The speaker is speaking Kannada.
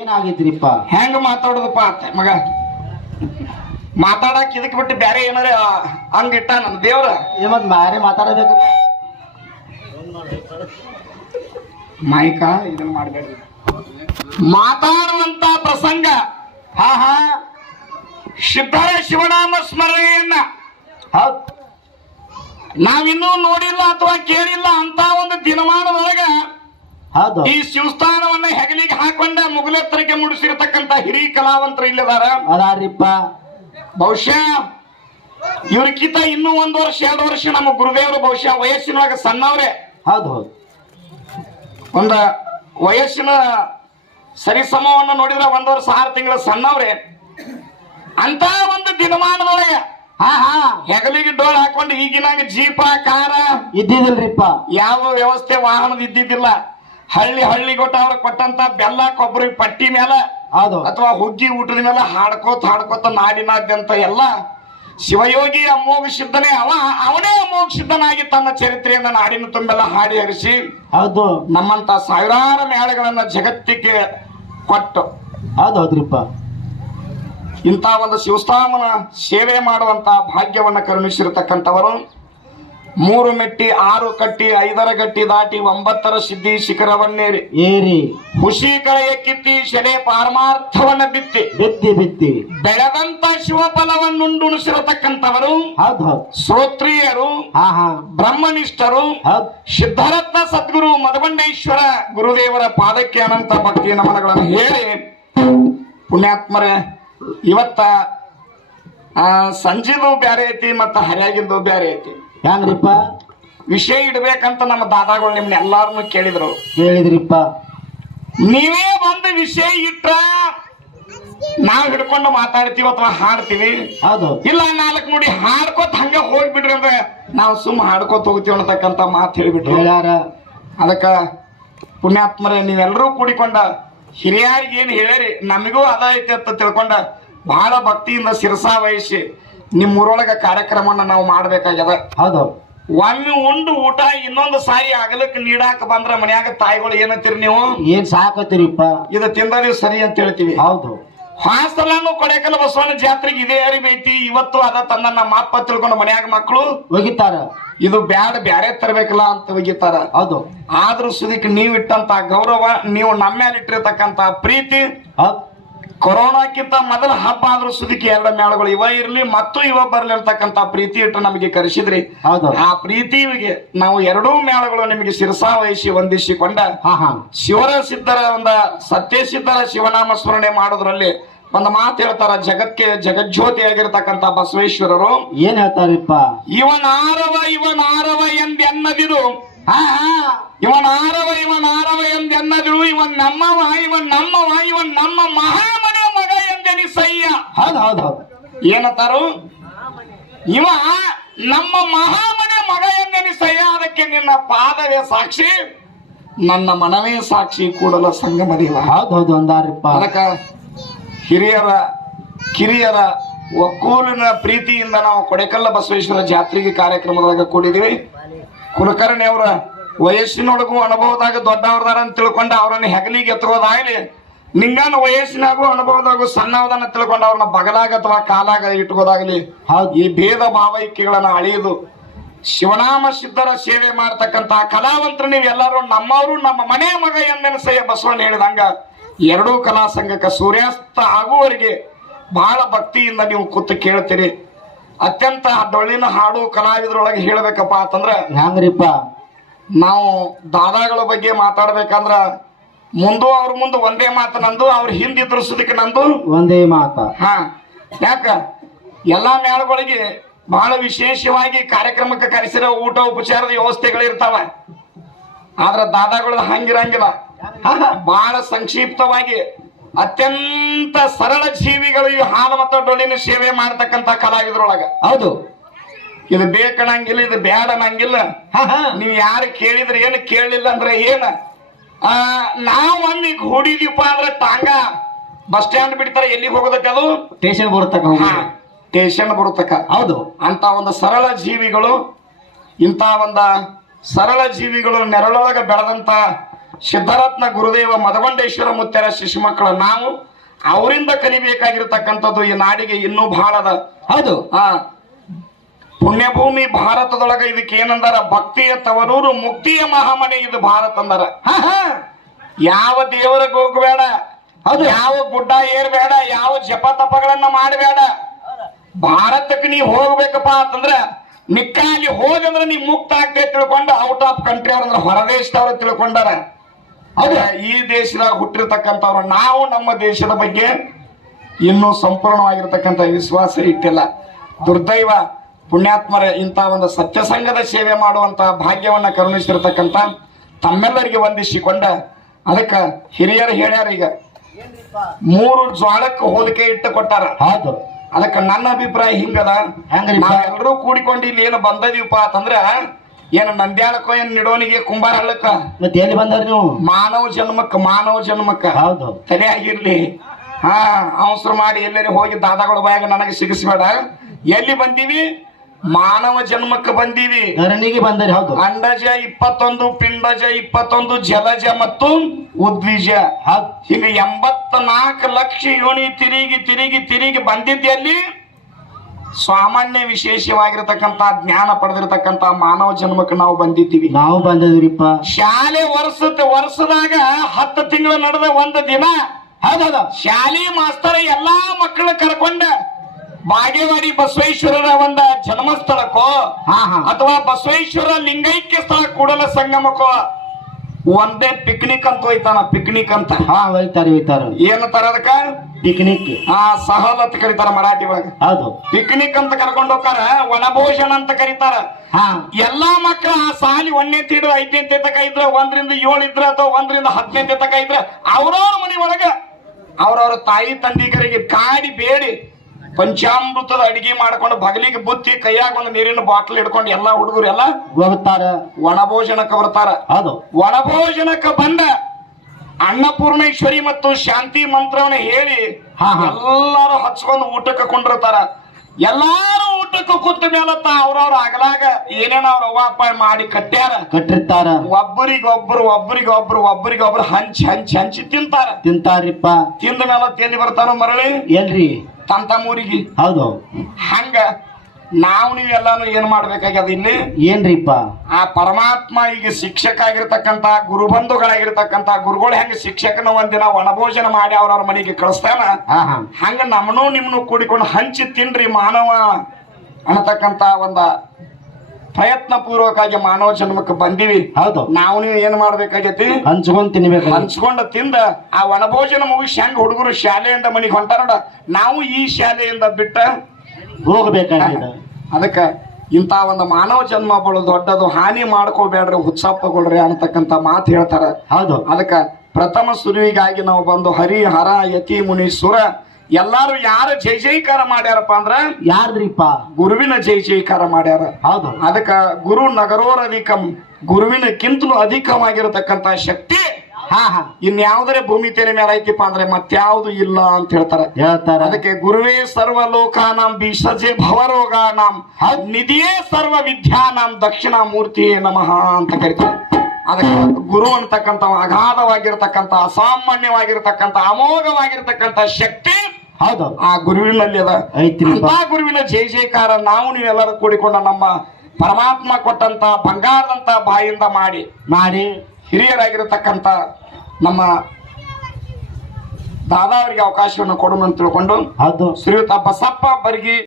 ಏನಾಗೈತ್ರಿಪ್ಪ ಹೆಂಗ ಮಾತಾಡೋದಪ್ಪ ಅಂತ ಮಗ? ಮಾತಾಡಕ್ ಇದಕ್ ಬಿಟ್ಟು ಬ್ಯಾರೆ ಏನಾರ ಹಂಗ ಇಟ್ಟ ನಮ್ ದೇವ್ರ? ಮತ್ ಮಾರೇ ಮಾತಾಡಬೇಕು ಮಾಯಿಕ ಇದನ್ನ ಮಾಡ್ಬೇಡ್ರಿ. ಮಾತಾಡುವಂತ ಪ್ರಸಂಗ. ಹಾ ಹಾ. ಸಿದ್ಧರ ಶಿವನಾಮ ಸ್ಮರಣೆಯನ್ನ. ಹೌದ್. ನಾವಿನ್ನೂ ನೋಡಿಲ್ಲ ಅಥವಾ ಕೇಳಿಲ್ಲ ಅಂತ ಒಂದು ದಿನಮಾನದೊಳಗ ಈ ಶಿವಸ್ಥಾನವನ್ನ ಹೆಗಲಿಗೆ ಹಾಕೊಂಡ ಮುಗಲೆತ್ತರಕ್ಕೆ ಮುಡಿಸಿರತಕ್ಕಂತ ಹಿರಿಯ ಕಲಾವಂತರು ಇಲ್ಲದಾರ ಅದಾರಿಪ್ಪ. ಬಹುಶಃ ಇವ್ರಕ್ಕಿಂತ ಇನ್ನೂ ಒಂದು ವರ್ಷ ಎರಡು ವರ್ಷ ನಮ್ಮ ಗುರುದೇವರು ಬಹುಶಃ ವಯಸ್ಸಿನೊಳಗೆ ಸಣ್ಣವ್ರೆ. ಹೌದು ಹೌದು. ಒಂದ ವಯಸ್ಸಿನ ಸರಿಸಮವನ್ನು ನೋಡಿದ್ರೆ ಒಂದ್ ವರ್ಷ ಆರು ತಿಂಗಳ ಸಣ್ಣವ್ರೆ. ಅಂತ ಒಂದು ದಿನಮಾನದೊಳಗೆ ಹಾ ಹಾ. ಹೆಗಲಿಗೆ ಡೋಲ್ ಹಾಕೊಂಡು ಈಗಿನಾಗ ಜೀಪ ಕಾರ ಇದ್ದಿದಿಲ್ರಿಪ್ಪ ಯಾವ ವ್ಯವಸ್ಥೆ ವಾಹನದ ಇದ್ದಿದ್ದಿಲ್ಲ. ಹಳ್ಳಿ ಹಳ್ಳಿ ಗೊಟ್ಟ ಅವ್ರ ಕೊಟ್ಟಂತ ಬೆಲ್ಲ ಕೊಬ್ಬರಿ ಪಟ್ಟಿ ಮೇಲೆ ಹೌದು. ಅಥವಾ ಹುಗ್ಗಿ ಊಟದ ಮೇಲೆ ಹಾಡ್ಕೋತ ಹಾಡ್ಕೋತ ನಾಡಿನಾದ್ಯಂತ ಎಲ್ಲ ಶಿವಯೋಗಿ ಅಮೋಘ ಸಿದ್ಧನೇ ಅವ ಅವನೇ ಅಮೋಘ ಸಿದ್ಧನಾಗಿ ತನ್ನ ಚರಿತ್ರೆಯನ್ನ ನಾಡಿನ ತುಂಬೆಲ್ಲ ಹಾಡಿ ಹರಿಸಿ ಹೌದು. ನಮ್ಮಂತ ಸಾವಿರಾರು ಮೇಳಗಳನ್ನ ಜಗತ್ತಿಗೆ ಕೊಟ್ಟು ಹೌದು ಹೌದ್ರಿಪ್ಪ. ಇಂಥ ಒಂದು ಶಿವಸ್ಥಾಮನ ಸೇವೆ ಮಾಡುವಂತ ಭಾಗ್ಯವನ್ನ ಕರುಣಿಸಿರತಕ್ಕಂಥವರು ಮೂರು ಮೆಟ್ಟಿ ಆರು ಕಟ್ಟಿ ಐದರ ಗಟ್ಟಿ ದಾಟಿ ಒಂಬತ್ತರ ಸಿದ್ಧಿ ಶಿಖರವನ್ನೇರಿ ಏರಿ. ಹುಸಿ ಕಳೆಯ ಕಿತ್ತಿ ಶನೇ ಪಾರಮಾರ್ಥವನ್ನ ಬಿತ್ತಿ. ಬಿತ್ತಿ ಬಿತ್ತಿ. ಬೆಳೆದಂತ ಶಿವಫಲವನ್ನುಂಡುಣಿಸಿರತಕ್ಕಂಥವರು ಹೌದ್ ಹೌದ್. ಶ್ರೋತ್ರಿಯರು ಬ್ರಹ್ಮನಿಷ್ಠರು ಸಿದ್ಧರತ್ನ ಸದ್ಗುರು ಮಧುಬಂಡೇಶ್ವರ ಗುರುದೇವರ ಪಾದಕ್ಕೆ ಅನಂತ ಭಕ್ತಿ ನಮನಗಳನ್ನು ಹೇಳಿ. ಪುಣ್ಯಾತ್ಮರೇ ಇವತ್ತ ಸಂಜೆದು ಬ್ಯಾರೆ ಐತಿ ಮತ್ತ ಹರಿಯಾಗಿದ್ದು ಬ್ಯಾರೆ ಐತಿ. ಹೆಂಗ್ರಿಪ್ಪ ವಿಷಯ ಇಡ್ಬೇಕಂತ ನಮ್ಮ ದಾದಾಗಳು ನಿಮ್ನ ಎಲ್ಲಾರನ್ನು ಕೇಳಿದ್ರು. ಹೇಳಿದ್ರಿಪ್ಪ. ನೀವೇ ಒಂದು ವಿಷಯ ಇಟ್ರ ನಾವ್ ಹಿಡ್ಕೊಂಡು ಮಾತಾಡ್ತೀವಿ ಅಥವಾ ಹಾಡ್ತೀವಿ. ಹೌದು. ಇಲ್ಲ ನಾಲ್ಕು ನೋಡಿ ಹಾಡ್ಕೋತ ಹಂಗೆ ಹೋಗ್ಬಿಡ್ರಿ ಅಂದ್ರೆ ನಾವು ಸುಮ್ಮ ಹಾಡ್ಕೋತ ಹೋಗ್ತೀವಿ ಅನ್ನತಕ್ಕಂತ ಮಾತು ಹೇಳಿಬಿಟ್ರು. ಹೇಳ್ಯಾರ? ಅದಕ್ಕ ಪುಣ್ಯಾತ್ಮರೇ ನೀವೆಲ್ಲರೂ ಕೂಡಿಕೊಂಡ ಹಿರಿಯರಿಗೆ ಏನು ಹೇಳಿರಿ ನಮಗೂ ಅದ ಐತೆ ಅಂತ ತಿಳ್ಕೊಂಡ ಬಹಳ ಭಕ್ತಿಯಿಂದ ಶಿರಸಾ ವಹಿಸಿ ನಿಮ್ಮ ಊರೊಳಗ ಕಾರ್ಯಕ್ರಮನ ನಾವು ಮಾಡ್ಬೇಕಾಗ್ಯದ. ಹೌದು ಒಮ್ಮೆ ಉಂಡು ಊಟ ಇನ್ನೊಂದು ಸಾರಿ ಆಗಲಕ್ಕೆ ನೀಡಾಕ ಬಂದ್ರ ಮನ್ಯಾಗ ತಾಯಿಗಳು ಏನಂತೀರಿ ನೀವು? ಏನ್ ಸಾಕತ್ತೀರಿಪ್ಪ? ಇದು ತಿಂದಲ್ಲಿ ಸರಿ ಅಂತ ಹೇಳ್ತೀವಿ. ಹೌದು. ಹಾಸಲನು ಕೊಡೇಕಲ್ಲ ಬಸವನ ಜಾತ್ರೆಗೆ ಇದೇ ಅರಿವೈತಿ ಇವತ್ತು ಅದ ತನ್ನ ನಮ್ಮ ಅಪ್ಪ ತಿಳ್ಕೊಂಡು ಮನ್ಯಾಗ ಮಕ್ಕಳು ಒಗಿತಾರ? ಇದು ಬ್ಯಾಡ ಬ್ಯಾರೆ ತರಬೇಕಲ್ಲ ಅಂತ ಒಗಿತಾರ. ಹೌದು. ಆದ್ರೂ ಸುದಿಕ್ ನೀವ್ ಇಟ್ಟಂತ ಗೌರವ ನೀವು ನಮ್ಮ ಮೇಲೆ ಇಟ್ಟಿರ್ತಕ್ಕಂತ ಪ್ರೀತಿ. ಹೌದ್. ಕೊರೋನಾಕ್ಕಿಂತ ಮೊದಲ ಹಬ್ಬ ಆದ್ರೂ ಸುದಿಕೆ ಎರಡ ಮೇಳಗಳು ಇವ ಇರ್ಲಿ ಮತ್ತು ಇವ ಬರ್ಲಿ ಅಂತಕ್ಕಂತ ಪ್ರೀತಿ ಇಟ್ಟು ನಮಗೆ ಕರೆಸಿದ್ರಿ. ಆ ಪ್ರೀತಿಗೆ ನಾವು ಎರಡೂ ಮೇಳಗಳು ನಿಮಗೆ ಶಿರಸಾ ವಹಿಸಿ ವಂದಿಸಿಕೊಂಡ ಶಿವರ ಸಿದ್ಧರ ಒಂದ ಸತ್ಯ ಸಿದ್ಧರ ಶಿವನಾಮ ಸ್ಮರಣೆ ಮಾಡೋದ್ರಲ್ಲಿ ಒಂದು ಮಾತು ಹೇಳ್ತಾರ ಜಗತ್ಗೆ ಜಗಜ್ಯೋತಿ ಆಗಿರ್ತಕ್ಕಂತ ಬಸವೇಶ್ವರರು. ಏನ್ ಹೇಳ್ತಾರಪ್ಪ? ಇವನಾರವ ಇವನಾರವ ಎಂದೆನ್ನದಿರು. ಇವನಾರವ ಇವನಾರವ ಎಂದೆನ್ನದಿರು. ಇವನ್ ನಮ್ಮವ ಇವನ್ ನಮ್ಮವ ಇವನ್ ನಮ್ಮ ಮಗ ಎಂದೆನಿಸಯ್ಯ ಹೌದ್ ಹೌದ್ ಹೌದ್. ಏನಂತಾರು? ಇವ ನಮ್ಮ ಮಹಾಮನೆ ಮಗ ಎಂದೆನಿಸಯ್ಯ ಅದಕ್ಕೆ ನಿನ್ನ ಪಾದವೇ ಸಾಕ್ಷಿ ನನ್ನ ಮನವೇ ಸಾಕ್ಷಿ ಕೂಡಲ ಸಂಗಮದಿಲ್ಲ ಹೌದ್ ಹೌದು ಅಂದಾರಿಪ್ಪ. ಅದಕ್ಕ ಹಿರಿಯರ ಕಿರಿಯರ ಒಕ್ಕೂಲಿನ ಪ್ರೀತಿಯಿಂದ ನಾವು ಕೊಡೆಕಲ್ಲ ಬಸವೇಶ್ವರ ಜಾತ್ರೆಗೆ ಕಾರ್ಯಕ್ರಮದಾಗ ಕೂಡಿದ್ವಿ. ಕುಲಕರ್ಣಿ ಅವರ ವಯಸ್ಸಿನೊಳಗೂ ಅನುಭವದಾಗ ದೊಡ್ಡವ್ರದಾರ ಅಂತ ತಿಳ್ಕೊಂಡು ಅವರನ್ನು ಹೆಗಲಿಗೆ ಎತ್ತುವುದಾಗಲಿ ನಿಂಗನ ವಯಸ್ಸಿನಾಗೂ ಅನುಭವದಾಗೂ ಸಣ್ಣವದನ್ನ ತಿಳ್ಕೊಂಡು ಅವ್ರನ್ನ ಬಗಲಾಗ ಅಥವಾ ಕಾಲಾಗ ಇಟ್ಕೋದಾಗಲಿ, ಹಾಗೆ ಈ ಭೇದ ಭಾವೈಕ್ಯಗಳನ್ನ ಅಳಿಯೋದು ಶಿವನಾಮ ಸಿದ್ಧರ ಸೇವೆ ಮಾಡ್ತಕ್ಕಂತಹ ಕಲಾವಂತರು ನೀವೆಲ್ಲರೂ ನಮ್ಮವರು, ನಮ್ಮ ಮನೆ ಮಗ ಎಂದೆನಿಸಯ್ಯ ಬಸವಣ್ಣ ಹೇಳಿದಂಗ, ಎರಡೂ ಕಲಾ ಸಂಘಕ್ಕೆ ಸೂರ್ಯಾಸ್ತ ಆಗುವವರೆಗೆ ಬಹಳ ಭಕ್ತಿಯಿಂದ ನೀವು ಕೂತು ಕೇಳ್ತೀರಿ ಅತ್ಯಂತ ಡೊಳ್ಳಿನ ಹಾಡು ಕಲಾವಿದರೊಳಗೆ ಹೇಳ್ಬೇಕಪ್ಪ ಅಂತಂದ್ರೆ ಹೆಂಗ್ರಿಪ್ಪ ನಾವು ದಾದಾಗಳ ಬಗ್ಗೆ ಮಾತಾಡ್ಬೇಕಂದ್ರ ಮುಂದು ಅವ್ರ ಮುಂದೆ ಒಂದೇ ಮಾತು ನಂದು ಅವ್ರ ಹಿಂದಿದ್ರು ಸುದಕ್ಕೆ ನಂದು. ಒಂದೇ ಮಾತ. ಹಾ ಯಾಕ? ಎಲ್ಲಾ ಮೇಳಗಳಿಗೆ ಬಹಳ ವಿಶೇಷವಾಗಿ ಕಾರ್ಯಕ್ರಮಕ್ಕೆ ಕರೆಸಿರೋ ಊಟ ಉಪಚಾರದ ವ್ಯವಸ್ಥೆಗಳಿರ್ತಾವ. ಆದ್ರ ದಾದಾಗಳು ಹಂಗಿರಂಗಿಲ್ಲ. ಬಹಳ ಸಂಕ್ಷಿಪ್ತವಾಗಿ ಅತ್ಯಂತ ಸರಳ ಜೀವಿಗಳು ಈ ಹಾಲು ಮತ್ತು ಡೊಳ್ಳಿನ ಸೇವೆ ಮಾಡತಕ್ಕಂತ ಕಲಾವಿದ್ರೊಳಗ. ಹೌದು. ಇದು ಬೇಕಣಂಗಿಲ್ಲ ಇದು ಬೇಡ ನಂಗಿಲ್ಲ ನೀವ್ ಯಾರು ಕೇಳಿದ್ರೆ ಏನು ಕೇಳಲಿಲ್ಲ ಅಂದ್ರೆ ಏನ? ನಾವ್ ಈಗ ಹೂಡಿದೀಪ ಅಂದ್ರೆ ತಾಂಗ ಬಸ್ ಸ್ಟ್ಯಾಂಡ್ ಬಿಡ್ತಾರೆ ಎಲ್ಲಿಗೆ ಹೋಗೋದಕ್ಕೆ ಅದು? ಸ್ಟೇಷನ್ ಬರುತ್ತಕ ಹಾ ಸ್ಟೇಷನ್ ಬರುತ್ತಕ್ಕ. ಹೌದು. ಅಂತ ಒಂದು ಸರಳ ಜೀವಿಗಳು ಇಂಥ ಒಂದ ಸರಳ ಜೀವಿಗಳು ನೆರಳೊಳಗ ಬೆಳೆದಂತ ಸಿದ್ಧರತ್ನ ಗುರುದೇವ ಮದಗೊಂಡೇಶ್ವರ ಮುತ್ತರ ಶಿಶು ಮಕ್ಕಳ ನಾವು ಅವರಿಂದ ಕಲಿಬೇಕಾಗಿರ್ತಕ್ಕಂಥದ್ದು ಈ ನಾಡಿಗೆ ಇನ್ನೂ ಬಹಳ ಅದ ಹೌದು. ಆ ಪುಣ್ಯಭೂಮಿ ಭಾರತದೊಳಗ ಇದಕ್ಕೆ ಏನಂದಾರ ಭಕ್ತಿಯ ತವರೂರು ಮುಕ್ತಿಯ ಮಹಾಮನೆ ಇದು ಭಾರತ ಅಂದಾರ. ಹಾ ಹಾ. ಯಾವ ದೇವರ ಹೋಗ್ಬೇಡ ಅದು ಯಾವ ಗುಡ್ಡ ಏರ್ಬೇಡ ಯಾವ ಜಪ ತಪಗಳನ್ನ ಮಾಡಬೇಡ. ಭಾರತಕ್ಕೆ ನೀ ಹೋಗ್ಬೇಕಪ್ಪ ಅಂತಂದ್ರ ಮಿಕ್ಕಾಗಿ ಅಲ್ಲಿ ಹೋದಂದ್ರೆ ನೀ ಮುಕ್ತ ಆಗ್ತೇ ತಿಳ್ಕೊಂಡು ಔಟ್ ಆಫ್ ಕಂಟ್ರಿ ಅವ್ರ ಅಂದ್ರೆ ಹೊರದೇಶದವ್ರು ತಿಳ್ಕೊಂಡಾರ. ಅದ ಈ ದೇಶದಾಗ ಹುಟ್ಟಿರ್ತಕ್ಕಂಥವ್ರು ನಾವು ನಮ್ಮ ದೇಶದ ಬಗ್ಗೆ ಇನ್ನೂ ಸಂಪೂರ್ಣವಾಗಿರ್ತಕ್ಕಂಥ ವಿಶ್ವಾಸ ಇಟ್ಟಿಲ್ಲ. ದುರ್ದೈವ ಪುಣ್ಯಾತ್ಮರ ಇಂಥ ಒಂದು ಸತ್ಯಸಂಗದ ಸೇವೆ ಮಾಡುವಂತಹ ಭಾಗ್ಯವನ್ನ ಕರುಣಿಸಿರ್ತಕ್ಕಂಥ ತಮ್ಮೆಲ್ಲರಿಗೆ ವಂದಿಸಿಕೊಂಡ ಅದಕ್ಕ ಹಿರಿಯರು ಹೇಳ್ಯಾರ ಈಗ. ಮೂರು ಜ್ವಾಳಕ್ಕೆ ಹೋಲಿಕೆ ಇಟ್ಟು ಕೊಟ್ಟಾರ. ಹೌದು. ಅದಕ್ಕ ನನ್ನ ಅಭಿಪ್ರಾಯ ಹಿಂಗದ. ಎಲ್ಲರೂ ನಾವೆಲ್ಲರೂ ಕೂಡಿಕೊಂಡು ಇಲ್ಲಿ ಏನು ಬಂದದೀವಪ್ಪ ಅಂತಂದ್ರ ಏನು ನಂದ್ಯಾಳಕ್ಕೋ ಏನು ನಿಡೋನಿಗೆ ಕುಂಬಾರ ಹಳ್ಳಕ್ಕ? ಮತ್ತೆ ಎಲ್ಲಿ ಬಂದಾರ ನೀವು? ಮಾನವ ಜನ್ಮಕ್ಕ ಮಾನವ ಜನ್ಮಕ್ಕ. ಹೌದು. ತಲೆ ಆಗಿರ್ಲಿ ಹಾ ಅವಸರ ಮಾಡಿ ಎಲ್ಲರೂ ಹೋಗಿ ದಾದಾಗಳು ಬಾಯಾಗ ನನಗೆ ಸಿಗಿಸ್ಬೇಡ. ಎಲ್ಲಿ ಬಂದೀವಿ? ಮಾನವ ಜನ್ಮಕ್ಕೆ ಬಂದೀವಿ. ಧರಣಿಗೆ ಬಂದರೆ ಹೌದು. ಅಂಡಜ ಇಪ್ಪತ್ತೊಂದು ಪಿಂಡಜ ಇಪ್ಪತ್ತೊಂದು ಜಲಜ ಮತ್ತು ಉದ್ವಿಜ. ಹಿಂಗ ಎಂಬತ್ತ ನಾಲ್ಕು ಲಕ್ಷ ಯೋನಿ ತಿರುಗಿ ತಿರುಗಿ ತಿರುಗಿ ಬಂದಿದ್ದಲ್ಲಿ ಸಾಮಾನ್ಯ ವಿಶೇಷವಾಗಿರತಕ್ಕಂತ ಜ್ಞಾನ ಪಡೆದಿರತಕ್ಕಂತ ಮಾನವ ಜನ್ಮಕ್ಕೆ ನಾವು ಬಂದಿದ್ದೀವಿ. ನಾವು ಬಂದಿದ್ರಿಪ್ಪ ಶಾಲೆ ವರ್ಷದ ವರ್ಷದಾಗ ಹತ್ತು ತಿಂಗಳು ನಡೆದ ಒಂದು ದಿನ ಹೌದೌದು ಶಾಲೆ ಮಾಸ್ತರ ಎಲ್ಲಾ ಬಾಗೇವಾಡಿ ಬಸವೇಶ್ವರರ ಒಂದ ಜನ್ಮಸ್ಥಳಕ್ಕೋ ಅಥವಾ ಬಸವೇಶ್ವರ ಲಿಂಗೈಕ್ಯ ಸ್ಥಳ ಕೂಡಲ ಸಂಗಮಕ್ಕೋ ಒಂದೇ ಪಿಕ್ನಿಕ್ ಅಂತ ಹೋಯ್ತಾನ ಪಿಕ್ನಿಕ್ ಅಂತ. ಹಾ ಒಯ್ತಾರ ಏನು ಏನಂತಾರ ಅದಕ್ಕ? ಪಿಕ್ನಿಕ್ ಆ ಸಹಲ್ ಅಂತ ಕರೀತಾರ ಮರಾಠಿ ಒಳಗ. ಹೌದು. ಪಿಕ್ನಿಕ್ ಅಂತ ಕರ್ಕೊಂಡು ಹೋಗ್ತಾರ ವನಭೋಜನ ಅಂತ ಕರೀತಾರ. ಹಾ. ಎಲ್ಲಾ ಮಕ್ಕಳ ಆ ಸಾಲಿ ಒಂದನೇ ತಿಡು ಐದನೇ ತಕ ಇದ್ರ ಒಂದರಿಂದ ಏಳು ಇದ್ರ ಅಥವಾ ಒಂದರಿಂದ ಹತ್ತನೇ ತಕ ಇದ್ರ ಅವ್ರವ್ರ ಮನೆ ಒಳಗ ಅವ್ರವ್ರ ತಾಯಿ ತಂದಿಗರಿಗೆ ಕಾಡಿ ಬೇಡಿ. ಪಂಚಾಮೃತದ ಅಡಿಗೆ ಮಾಡ್ಕೊಂಡು ಬಗಲಿಗೆ ಬುತ್ತಿ ಕೈಯಾಗ ಒಂದು ನೀರಿನ ಬಾಟ್ಲ್ ಇಡ್ಕೊಂಡು ಎಲ್ಲಾ ಹುಡುಗರು ಎಲ್ಲ ಹೋಗ್ತಾರ ಒಣಭೋಜನಕ್ಕೆ ಬರ್ತಾರ. ಅದು ಒಣಭೋಜನಕ್ಕೆ ಬಂದ ಅನ್ನಪೂರ್ಣೇಶ್ವರಿ ಮತ್ತು ಶಾಂತಿ ಮಂತ್ರವನ್ನ ಹೇಳಿ. ಎಲ್ಲಾರು ಹಚ್ಕೊಂಡು ಊಟಕ್ಕೆ ಕೊಂಡಿರ್ತಾರ. ಎಲ್ಲಾರು ಊಟಕ್ಕೆ ಕೂತ ಮೇಲತ್ತ ಅವ್ರವ್ರ ಅಗಲಾಗ ಏನೇನ ಅವ್ರ ಅವ್ವ ಮಾಡಿ ಕಟ್ಟ್ಯಾರ. ಕಟ್ಟಿರ್ತಾರ. ಒಬ್ಬರಿಗೊಬ್ರು ಒಬ್ಬರಿಗೊಬ್ರು ಒಬ್ಬರಿಗೊಬ್ರು ಹಂಚಿ ಹಂಚಿ ಹಂಚಿ ತಿಂತಾರ. ತಿಂತಾರಿಪ್ಪ. ತಿಂದ ಮೇಲೆ ಎಲ್ಲಿ ಬರ್ತಾನೋ ಮರಳಿ? ಎಲ್ರಿ? ತಮ್ಮ ತಮ್ಮ ಊರಿಗೆ ಹೌದು. ಹಂಗ ನಾವು ನೀವೆಲ್ಲಾನು ಏನ್ ಮಾಡ್ಬೇಕಾಗ್ಯದ ಇಲ್ಲಿ? ಏನ್ರಿಪ್ಪ? ಆ ಪರಮಾತ್ಮ ಈಗ ಶಿಕ್ಷಕ ಆಗಿರ್ತಕ್ಕಂತ ಗುರುಬಂಧುಗಳಾಗಿರ್ತಕ್ಕಂತ ಗುರುಗಳು ಹೆಂಗ ಶಿಕ್ಷಕನ ಒಂದಿನ ಒಣಭೋಜನ ಮಾಡಿ ಅವ್ರವ್ರ ಮನೆಗೆ ಕಳಿಸ್ತಾನ? ಹಂಗ ನಮ್ಮನು ನಿಮ್ನು ಕೂಡಿಕೊಂಡು ಹಂಚಿ ತಿನ್ರಿ ಮಾನವ ಅನ್ನತಕ್ಕಂತ ಒಂದ ಪ್ರಯತ್ನ ಪೂರ್ವಕವಾಗಿ ಮಾನವ ಜನ್ಮಕ್ಕೆ ಬಂದಿವಿ. ಹೌದು. ನಾವು ನೀವು ಏನ್ ಮಾಡ್ಬೇಕಾಗೈತಿ? ಹಂಚ್ಕೊಂಡ್ ತಿನ್ಬೇಕು ಹಂಚ್ಕೊಂಡ ತಿಂದ ಆ ಒಣಭೋಜನ ಮುಗಿಸಿ ಹೆಂಗ ಹುಡುಗರು ಶಾಲೆಯಿಂದ ಮನೆಗೆ ಹೊಂಟಾರ ನೋಡ, ನಾವು ಈ ಶಾಲೆಯಿಂದ ಬಿಟ್ಟ ಹೋಗ್ಬೇಕಾಗಿದೆ. ಅದಕ್ಕೆ ಇಂಥ ಒಂದು ಮಾನವ ಜನ್ಮ ಬಳು ದೊಡ್ಡದು ಹಾನಿ ಮಾಡ್ಕೋಬೇಡ್ರಿ ಹುಚ್ಚಪ್ಪಗೊಳ್ರಿ ಅಂತಕ್ಕಂಥ ಮಾತು ಹೇಳ್ತಾರೆ. ಹೌದು. ಅದಕ್ಕೆ ಪ್ರಥಮ ಸುರುವಿಗಾಗಿ ನಾವು ಬಂದು ಹರಿ ಹರ ಯತಿ ಮುನಿ ಸುರ ಎಲ್ಲಾರು ಯಾರು ಜೈ ಜೈಕಾರ ಮಾಡ್ಯಾರಪ್ಪ ಅಂದ್ರ? ಯಾರ್ರಿಪ್ಪ ಗುರುವಿನ ಜೈ ಜೈಕಾರ ಮಾಡ್ಯಾರ. ಹೌದು. ಅದಕ್ಕ ಗುರು ನಗರೋರ್ ಅಧಿಕಂ ಗುರುವಿನಕ್ಕಿಂತಲೂ ಅಧಿಕವಾಗಿರತಕ್ಕಂತ ಶಕ್ತಿ ಹಾ ಹಾ. ಇನ್ಯಾವುದರೆ ಭೂಮಿ ತೆಲೆ ಮೇಲೆ ಐತಿಪ್ಪ ಅಂದ್ರೆ ಮತ್ಯಾವುದು ಇಲ್ಲ ಅಂತ ಹೇಳ್ತಾರೆ. ಹೇಳ್ತಾರೆ. ಅದಕ್ಕೆ ಗುರುವೇ ಸರ್ವ ಲೋಕಾನಾಂ ಬೀಸಜೆ ಭವರೋಗಾನಾಂ ನಿಧಿಯೇ ಸರ್ವ ವಿದ್ಯಾನಾಂ ದಕ್ಷಿಣ ಮೂರ್ತಿಯೇ ನಮಃ ಅಂತ ಕರಿತಾರೆ. ಅದಕ್ಕೆ ಗುರು ಅಂತಕ್ಕಂಥ ಅಗಾಧವಾಗಿರ್ತಕ್ಕಂಥ ಅಸಾಮಾನ್ಯವಾಗಿರ್ತಕ್ಕಂಥ ಅಮೋಘವಾಗಿರ್ತಕ್ಕಂಥ ಶಕ್ತಿ ಹೌದು. ಆ ಗುರುವಿನಲ್ಲಿ ಅದ. ಅಂತ ಗುರುವಿನ ಜಯ ಜಯಕಾರ ನಾವು ನೀವೆಲ್ಲರೂ ಕೂಡಿಕೊಂಡ ನಮ್ಮ ಪರಮಾತ್ಮ ಕೊಟ್ಟಂತ ಬಂಗಾರದಂತ ಬಾಯಿಂದ ಮಾಡಿ ಮಾಡಿ. ಹಿರಿಯರಾಗಿರತಕ್ಕಂತ ನಮ್ಮ ದಾದಾ ಅವರಿಗೆ ಅವಕಾಶವನ್ನು ಕೊಡೋಣ ಅಂತ ತಿಳ್ಕೊಂಡು ಹೌದು. ಶ್ರೀಯುತ ಬಸಪ್ಪ ಬರ್ಗಿ